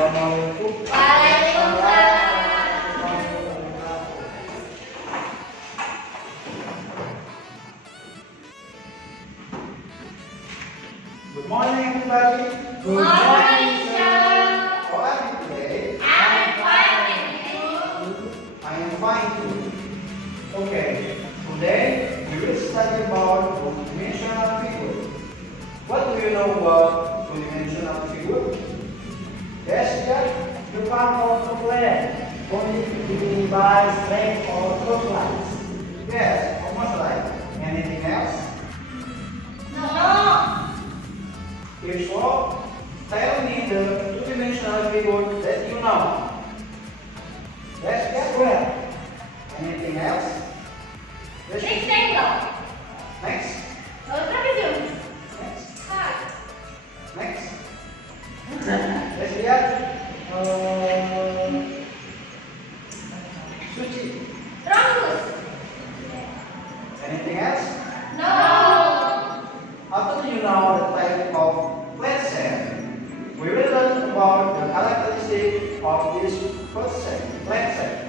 Assalamualaikum. Good morning, everybody. Good morning, sir. How are you today? I'm fine, and you? I am fine too. Okay, today we will study about two-dimensional figure. What do you know about two-dimensional figure? Yes, Jack? You can't also play only being by straight or cross lines. Yes, almost like. Anything else? No. If so, tell me the two-dimensional figure that you know. Yes, Jack? Square. Anything else? Yes. Rectangle. Next. Trapezium. Next. Heart. Next. Let's lihat. Suci. Rhombus. Anything else? No. After you know the type of flat shape, we will learn about the characteristic of this flat shape.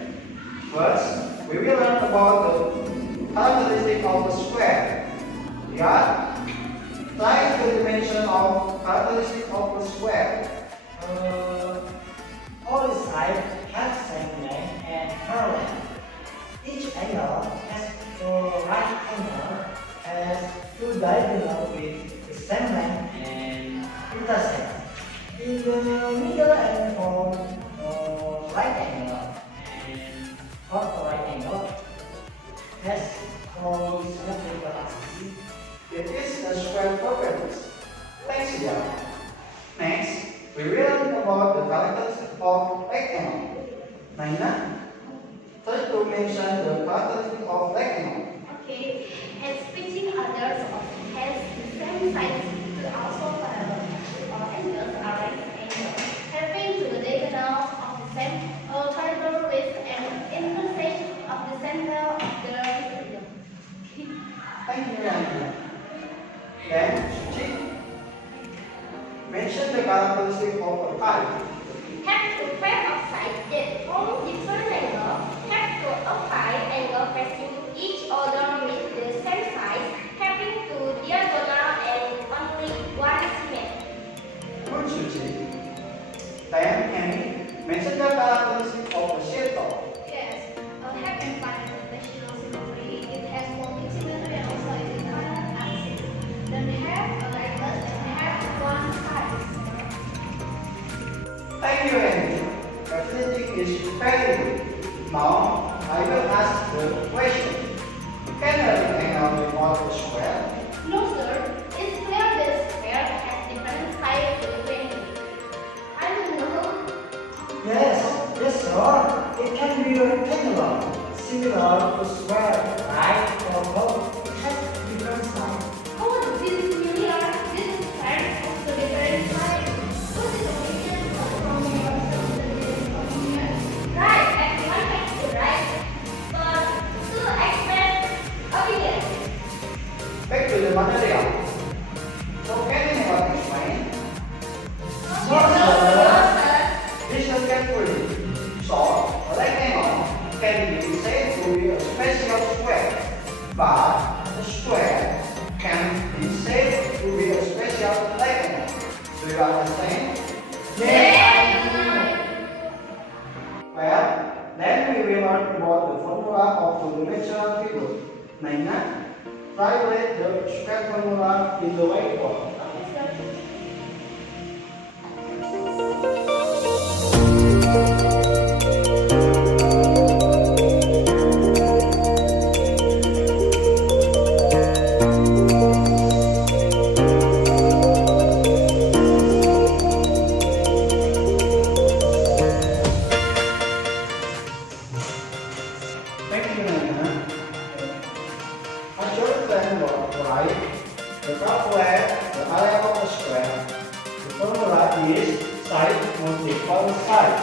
First, we will learn about the characteristic of the square. Yeah? Try the dimension of characteristic of the square. All sides have same length and parallel. Each angle has a right angle has two diagonals with the same length and intersect. In the middle and from right angle and top right angle has all symmetrical axis. It is a square properties. Thanks, Jan. Next, we will learn about the characteristics of rectangle. Naina, try to mention the characteristics of rectangle. Okay. And switching others of has the same size to also parabola. All angles are right angles, having the diagonal of the same triangle with an intersect of the center of the rectangle. Thank you, Jan. Then, Suci, mention the characteristic of a pipe. Have two pair of sides that form different angles, have two opposite angles facing each other with the same size, having two diagonal and only one symmetry. Good, Suci. Then, Annie, mention the characteristic of a circle. Yes, have and find rotational symmetry. It has floating symmetry and also elliptical axis. Then have a radius and have one side. Thank you, Annie. Everything is very good. Now, I will ask the question. Can a rectangle be called a square? No, sir. It's clear that square has different sides between it. I don't know. Yes, sir. It can be rectangular, similar to square, right or both. It has different sides. Oh, this is similar. This is part of the different sides. What is the opinion from your opinion? Right, everyone has to right. But to expect opinion. Back to the material. So, can anyone explain? No, sir. Listen carefully. So, a rectangle can be said to be a special square, but a square can be said to be a special rectangle. Do you understand? Well, then we will learn about the formula of two-dimensional figure. Naina, try write the square formula in the whiteboard. Okay, sir. Thank you, Naina. A short plan was right. To calculate the area of a square, the formula is side multiple side.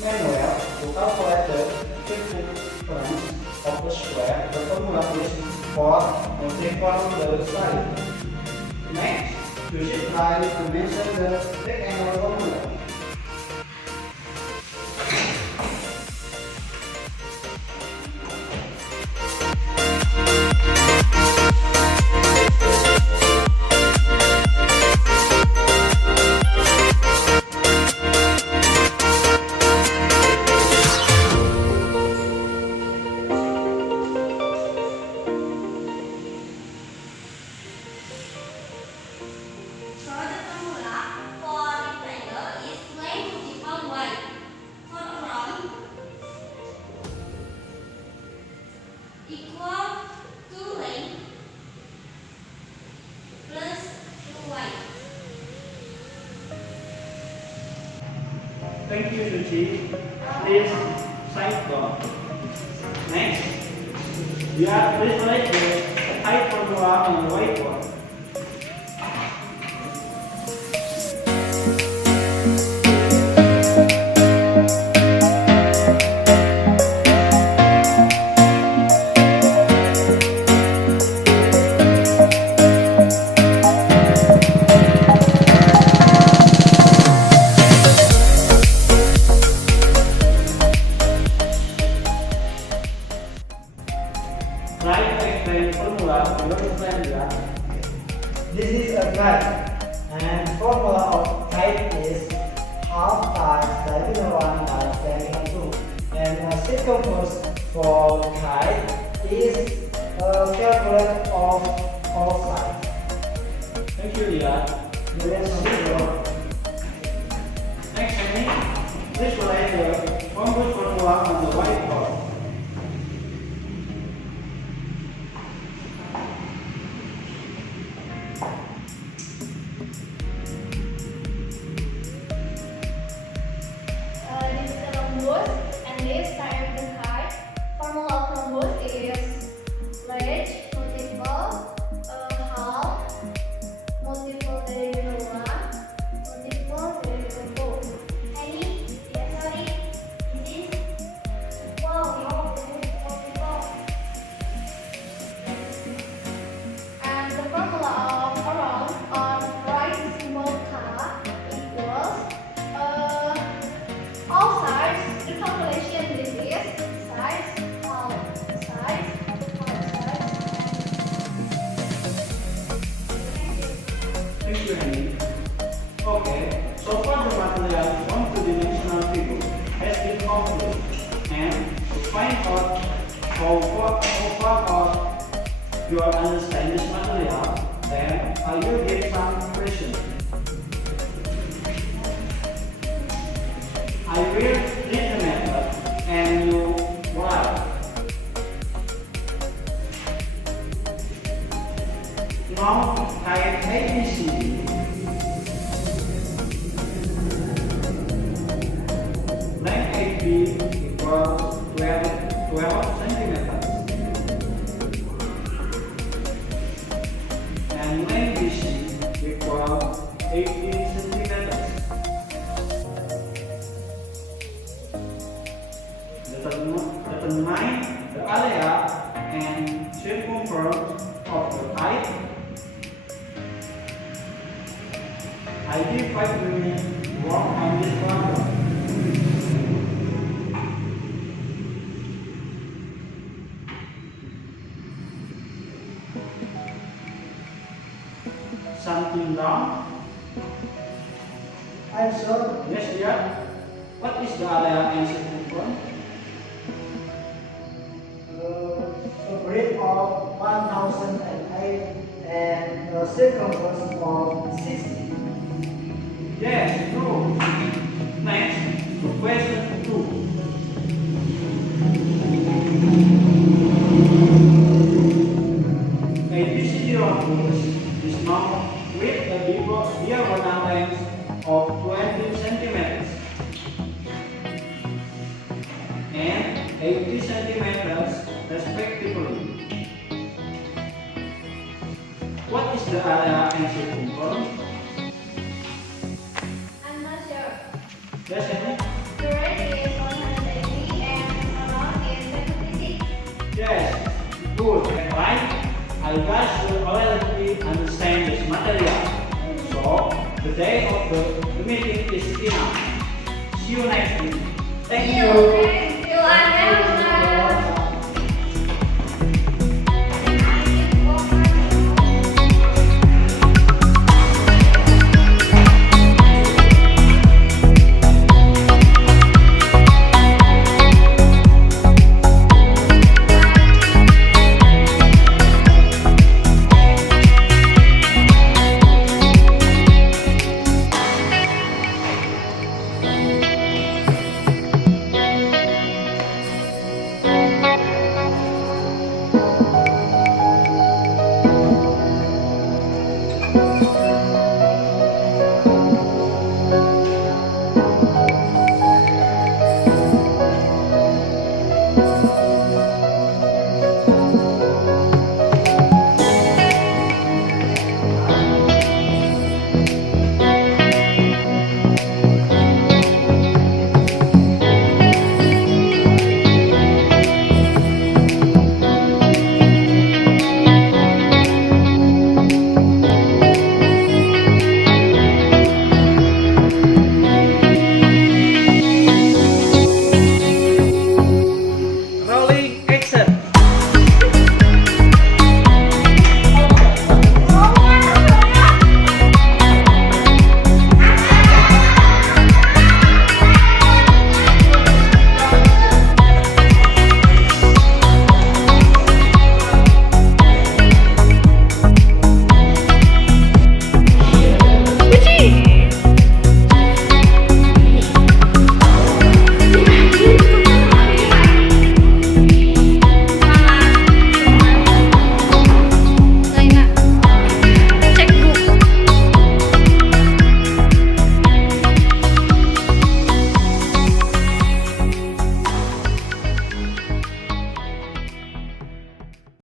Manuel, to calculate the circumference of the square, the formula is 4 multiple the side. Next, you should try to mention the rectangle formula. Thank you, Suci. Please sign down. Next, we are visualize the height formula on the whiteboard. This is a graph, and formula of height is half times diagonal 1 times diagonal 2, and circumference for height is calculate of all sides. Thank you, Leah. Next, Henry, visualize the Menggambar formula on the whiteboard. This is the rhombus, and this time the height. Formula of rhombus is length multiple half multiple diagonal 1 multiple diagonal 2. Any? Yes, sorry. This is multiple. And the formula of around on right symbol K equals all sides. The calculation this is sides, all sides, all sides. Thank you, Henry. Okay, so far the material on two-dimensional figure has been completed, and to find out how far you understand this material, then I will give some questions. I will read the method and you write. Now type ABC. Length AB equals 12 centimeters. And length BC equals 18 centimeters. Determine the area and circumference of the height. I give 5 minutes to work on this problem. Something down? Answer. Yes, dear. What is the area and circumference? A breadth of 1008 and a circumference of 60. Yes, true. Next, to question 2. A BCD rhombus is known with a diagonal length of 20 centimeters and 80 centimeters respectively. What is the area and circumference? I'm not sure. Yes, Henry? The range is 180 and around is 76. Yes, good. Right? I guess you already understand this material. So, the day of the meeting is enough. See you next week. Thank you.